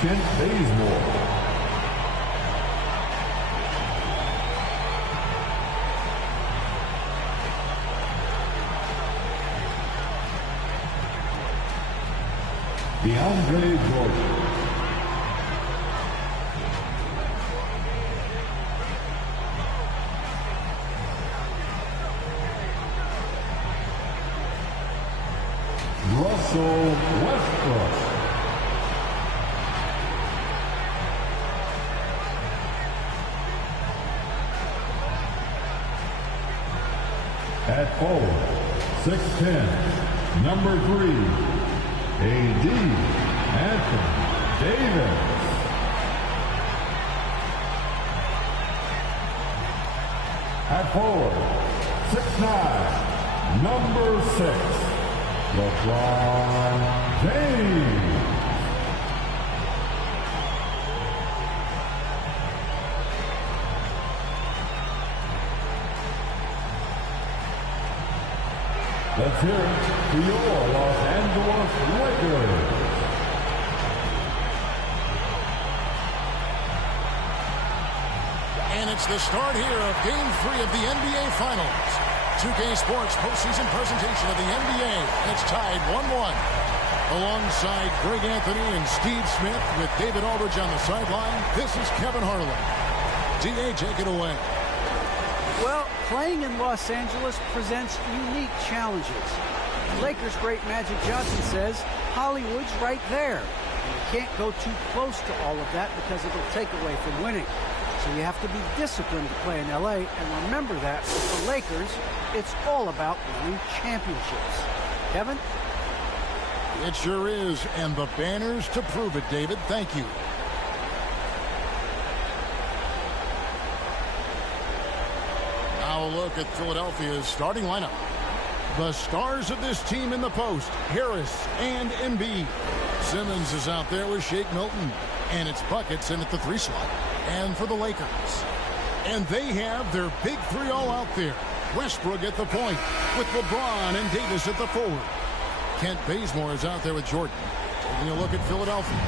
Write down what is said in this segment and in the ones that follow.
Kent Bazemore. DeAndre Jordan. Russell Westbrook. At forward, 6'10", number 3. A.D. Anthony Davis. At forward, 6'9", number 6, LeBron James. Let's hear it for your Los Angeles Lakers. And it's the start here of Game 3 of the NBA Finals. 2K Sports postseason presentation of the NBA. It's tied 1-1. Alongside Greg Anthony and Steve Smith with David Aldridge on the sideline, this is Kevin Harlan. D.A., take it away. Well, playing in Los Angeles presents unique challenges. Lakers great Magic Johnson says Hollywood's right there. And you can't go too close to all of that because it'll take away from winning. So you have to be disciplined to play in LA, and remember that for the Lakers, it's all about winning championships. Kevin? It sure is, and the banners to prove it, David. Thank you. Now a look at Philadelphia's starting lineup. The stars of this team in the post, Harris and Embiid. Simmons is out there with Shake Milton, and it's buckets in at the 3 slot. And for the Lakers. And they have their big 3 all out there. Westbrook at the point with LeBron and Davis at the forward. Kent Bazemore is out there with Jordan. Taking a look at Philadelphia.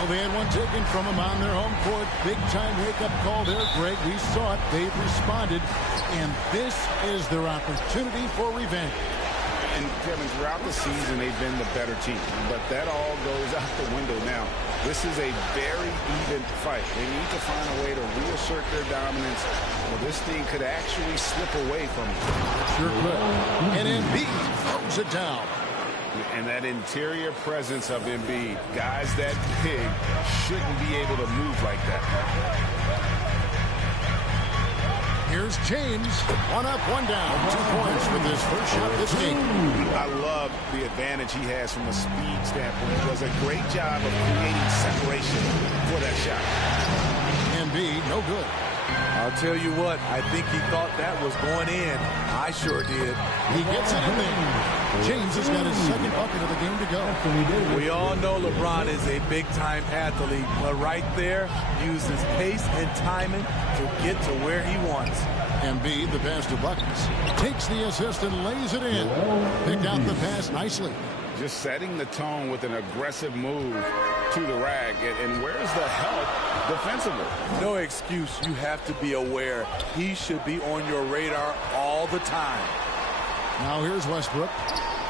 Oh, they had one taken from them on their home court. Big-time wake-up call there, Greg. We saw it. They've responded. And this is their opportunity for revenge. And Kevin, throughout the season, they've been the better team. But that all goes out the window now. This is a very even fight. They need to find a way to reassert their dominance, or this thing could actually slip away from them. Sure could. And Embiid throws it down. And that interior presence of Embiid, guys that big shouldn't be able to move like that. Here's James. 1 up, 1 down. 2 points with his first shot this game. I love the advantage he has from a speed standpoint. He does a great job of creating separation for that shot. Embiid, no good. I'll tell you what, I think he thought that was going in. I sure did. He gets it in there. James has got his second bucket of the game to go. We all know LeBron is a big-time athlete, but right there, uses pace and timing to get to where he wants. Embiid, the pass to buckets, takes the assist and lays it in. Picked out the pass nicely. Just setting the tone with an aggressive move to the rack. And where's the help defensively? No excuse. You have to be aware. He should be on your radar all the time. Now here's Westbrook.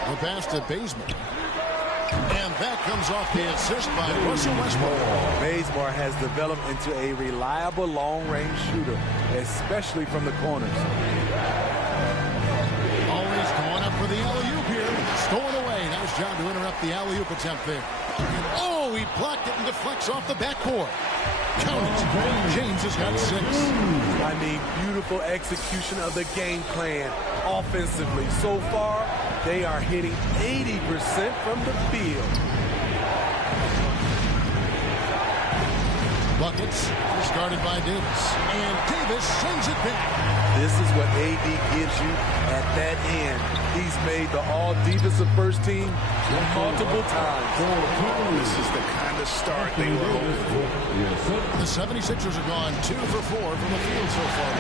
The pass to Bazemore. And that comes off the assist by Russell Westbrook. Bazemore has developed into a reliable long-range shooter, especially from the corners. Always going up for the alley-oop here. Stolen away. Nice job to interrupt the alley-oop attempt there. And oh, he blocked it and deflects off the backcourt. Count it. James has got 6. I mean, beautiful execution of the game plan offensively. So far, they are hitting 80% from the field. Buckets started by Davis. And Davis sends it back. This is what AD gives you at that end. He's made the all-defensive first team multiple times. This is the kind of start they were hoping for. The 76ers have gone 2 for 4 from the field so far.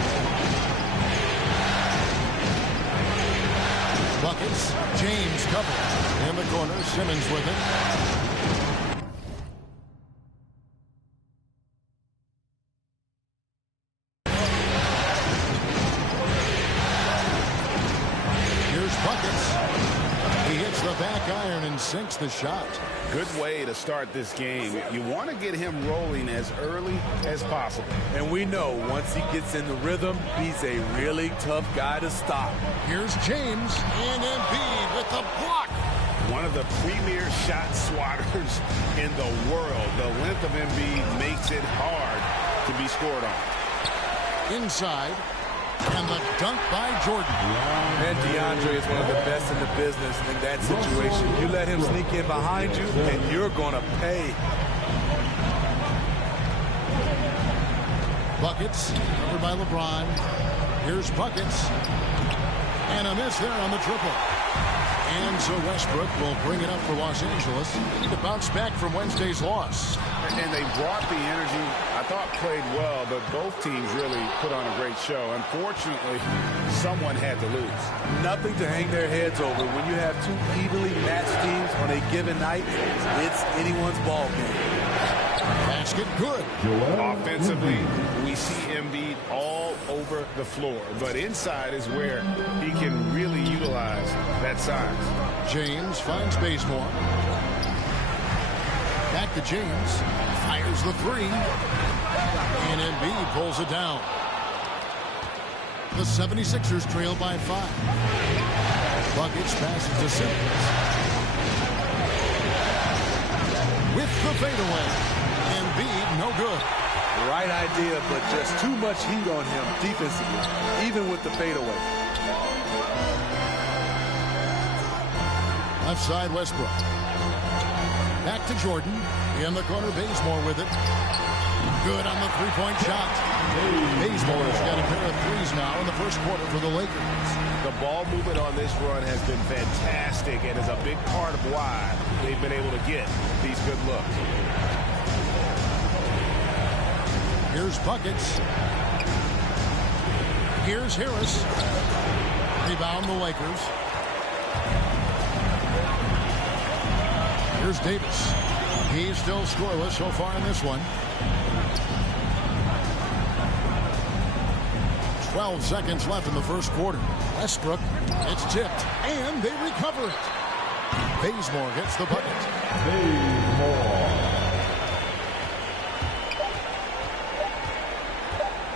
Buckets, James covered. In the corner, Simmons with it. back iron and sinks the shot. Good way to start this game. You want to get him rolling as early as possible. And we know once he gets in the rhythm, he's a really tough guy to stop. Here's James and Embiid with the block. One of the premier shot swatters in the world. The length of Embiid makes it hard to be scored on. Inside. And the dunk by Jordan. And DeAndre is one of the best in the business in that situation. You let him sneak in behind you, and you're going to pay. Buckets, covered by LeBron. Here's Buckets. And a miss there on the triple. And so Westbrook will bring it up for Los Angeles to bounce back from Wednesday's loss. And they brought the energy. I thought played well, but both teams really put on a great show. Unfortunately, someone had to lose. Nothing to hang their heads over. When you have two evenly matched teams on a given night, it's anyone's ball game. Basket good. Offensively, we see Embiid all over the floor, but inside is where he can really utilize that size. James finds Bazemore. Back to James. Fires the three. And Embiid pulls it down. The 76ers trail by 5. Buckets passes to Simmons. With the fadeaway. Embiid, no good. Right idea, but just too much heat on him defensively, even with the fadeaway. Left side, Westbrook. Back to Jordan. In the corner, Bazemore with it. Good on the three-point shot. Bazemore's got a pair of threes now in the first quarter for the Lakers. The ball movement on this run has been fantastic and is a big part of why they've been able to get these good looks. Here's Buckets. Here's Harris. Rebound the Lakers. Here's Davis. He's still scoreless so far in this one. 12 seconds left in the first quarter. Westbrook, it's tipped, and they recover it. Bazemore gets the bucket. Bazemore.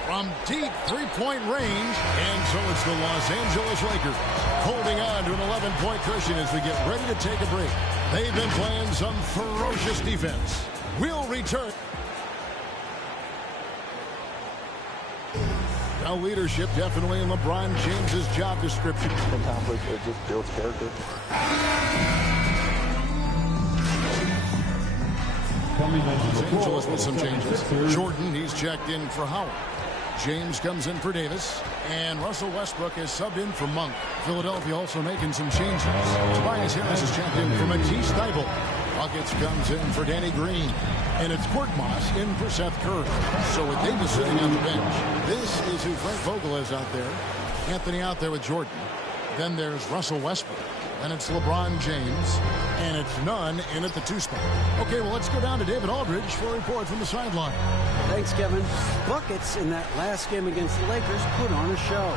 From deep three-point range, and so it's the Los Angeles Lakers holding on to an 11-point cushion as we get ready to take a break. They've been playing some ferocious defense. We'll return. Now leadership definitely in LeBron James's job description. Sometimes it just builds character. Los Angeles with some changes. Jordan, he's checked in for Howard. James comes in for Davis. And Russell Westbrook is subbed in for Monk. Philadelphia also making some changes. Tobias Harris is checked in for Matisse Thybulle. Buckets comes in for Danny Green. And it's Korkmaz in for Seth Curry. So with Davis sitting on the bench, this is who Frank Vogel is out there. Anthony out there with Jordan. Then there's Russell Westbrook. And it's LeBron James. And it's none in at the 2 spot. Okay, well, let's go down to David Aldridge for a report from the sideline. Thanks, Kevin. Buckets in that last game against the Lakers put on a show.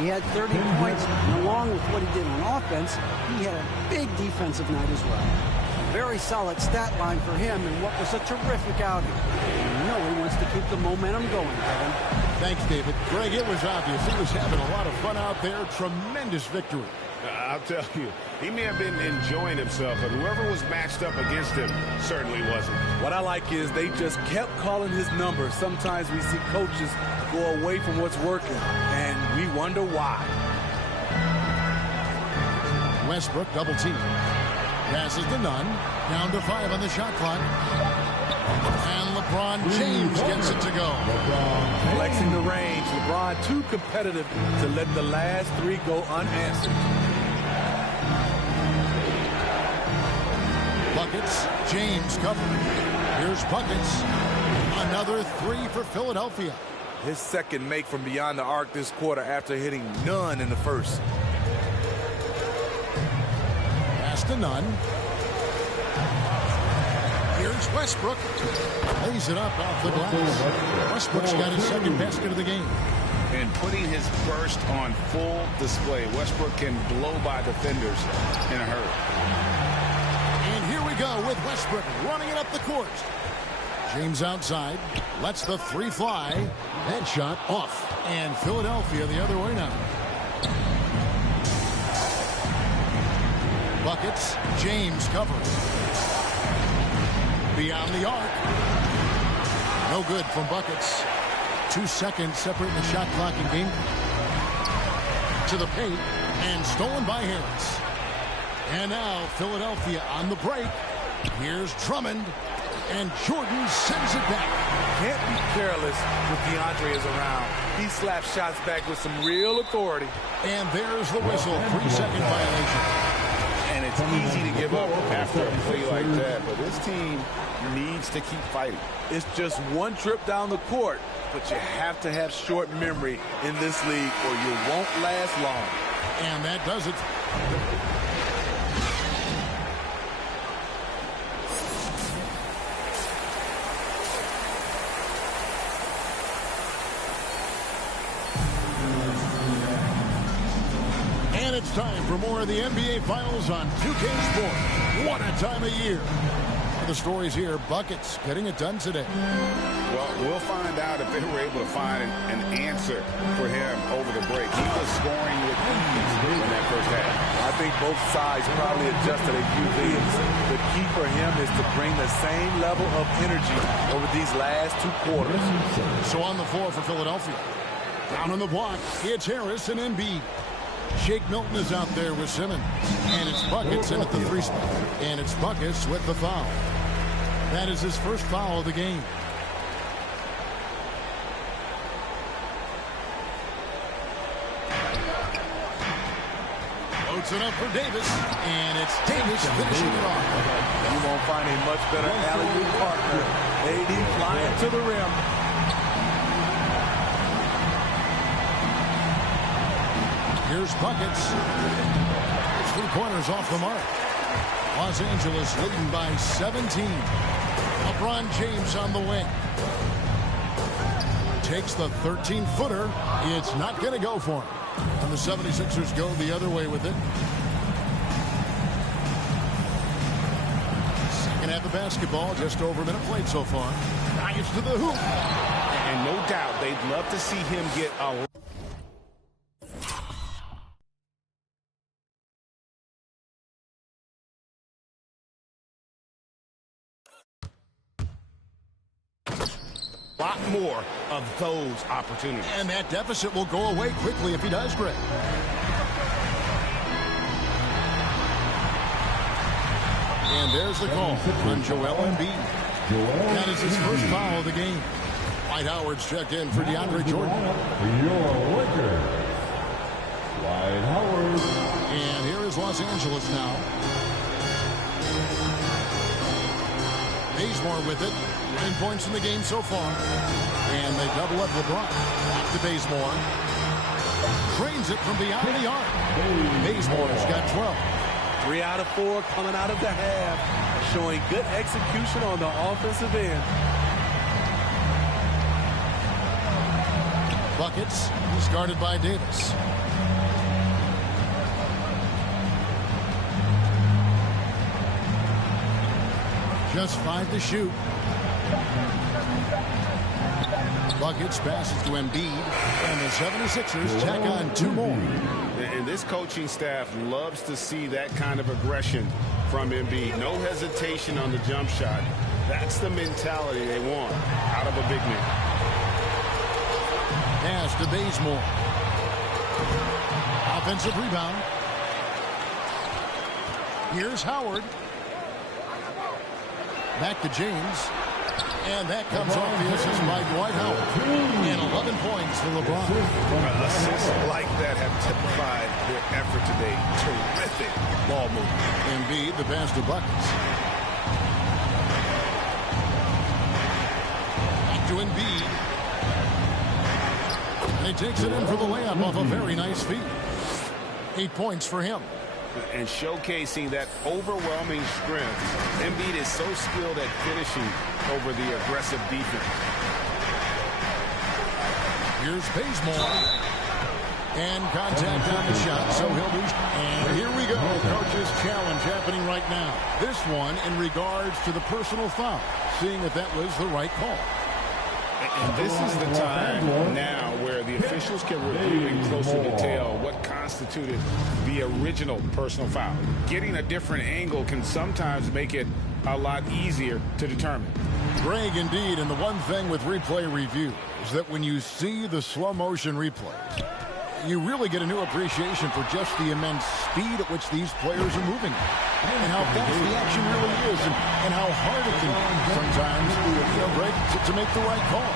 He had 30 points, and along with what he did on offense, he had a big defensive night as well. Very solid stat line for him in what was a terrific outing. You know he wants to keep the momentum going, Kevin. Thanks, David. Greg, it was obvious. He was having a lot of fun out there. Tremendous victory. I'll tell you, he may have been enjoying himself, but whoever was matched up against him certainly wasn't. What I like is they just kept calling his number. Sometimes we see coaches go away from what's working, and we wonder why. Westbrook double team. Passes to none. Down to 5 on the shot clock. And LeBron James gets it to go. Flexing the range. LeBron too competitive to let the last 3 go unanswered. Buckets. James covered. Here's Buckets. Another 3 for Philadelphia. His second make from beyond the arc this quarter after hitting none in the first. Pass to none. Here's Westbrook. Lays it up off the glass. Westbrook's got his second basket of the game. And putting his burst on full display. Westbrook can blow by defenders in a hurry. go with Westbrook running it up the court. James outside. Lets the three fly. That shot off. And Philadelphia the other way now. Buckets. James covering. Beyond the arc. No good from Buckets. 2 seconds separating the shot clock in game. To the paint. And stolen by Harris. And now Philadelphia on the break. Here's Drummond. And Jordan sends it back. Can't be careless when DeAndre is around. He slaps shots back with some real authority. And there's the whistle. 3-second violation. And it's easy to give up after a play like that. But this team needs to keep fighting. It's just one trip down the court. But you have to have short memory in this league or you won't last long. And that does it. And it's time for more of the NBA Finals on 2K Sports. What a time of year. The stories here, Buckets getting it done today. Well, we'll find out if they were able to find an answer for him over the break. He was scoring with ease in that first half. I think both sides probably adjusted a few things. The key for him is to bring the same level of energy over these last 2 quarters. So on the floor for Philadelphia. Down on the block, it's Harris and Embiid. Shake Milton is out there with Simmons. And it's Buckets in at the 3 spot. And it's Buckets with the foul. That is his first foul of the game. Loads it up for Davis. And it's Davis finishing it off. You won't find a much better alley-oop partner. AD flying to the rim. Here's Buckets. 3-pointers off the mark. Los Angeles leading by 17. LeBron James on the wing. Takes the 13-footer. It's not going to go for him. And the 76ers go the other way with it. Second half of basketball, just over a minute played so far. Nuggets to the hoop. And no doubt they'd love to see him get a lot more of those opportunities. And that deficit will go away quickly if he does, Greg. And there's the call on Joel Embiid. That is his first foul of the game. Dwight Howard's checked in for DeAndre Jordan. Your Lakers, Dwight Howard. And here is Los Angeles now. Bazemore with it. 9 points in the game so far. And they double up LeBron. Back to Bazemore. Trains it from beyond the arc. Bazemore's got 12. 3 out of 4 coming out of the half. Showing good execution on the offensive end. Buckets. He's guarded by Davis. Just 5 to shoot. Buckets passes to Embiid, and the 76ers tack on 2 more. And this coaching staff loves to see that kind of aggression from Embiid. No hesitation on the jump shot. That's the mentality they want out of a big man. Pass to Bazemore. Offensive rebound. Here's Howard. Back to James. And that comes off the assist by Dwight Howard. And 11 points for LeBron. Assists like that have typified their effort today. Terrific ball movement. Embiid, the pass to Buckets. Back to Embiid. And he takes it in for the layup off a very nice feed. 8 points for him. And showcasing that overwhelming strength. Embiid is so skilled at finishing over the aggressive defense. Here's Bazemore. And contact on the shot, so he'll be... And here we go, coach's challenge happening right now. This one in regards to the personal foul, seeing if that was the right call. And this is the time now where the officials can review in closer detail what constituted the original personal foul. Getting a different angle can sometimes make it a lot easier to determine. Greg, indeed, and the one thing with replay review is that when you see the slow motion replays, you really get a new appreciation for just the immense speed at which these players are moving and how fast the action really is and how hard it can be sometimes, Greg, to make the right call.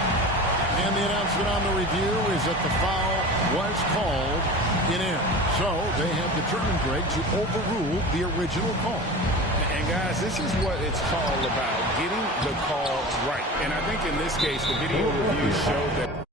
And the announcement on the review is that the foul was called in. So they have determined, Greg, to overrule the original call. And guys, this is what it's all about, getting the call right. And I think in this case, the video review showed that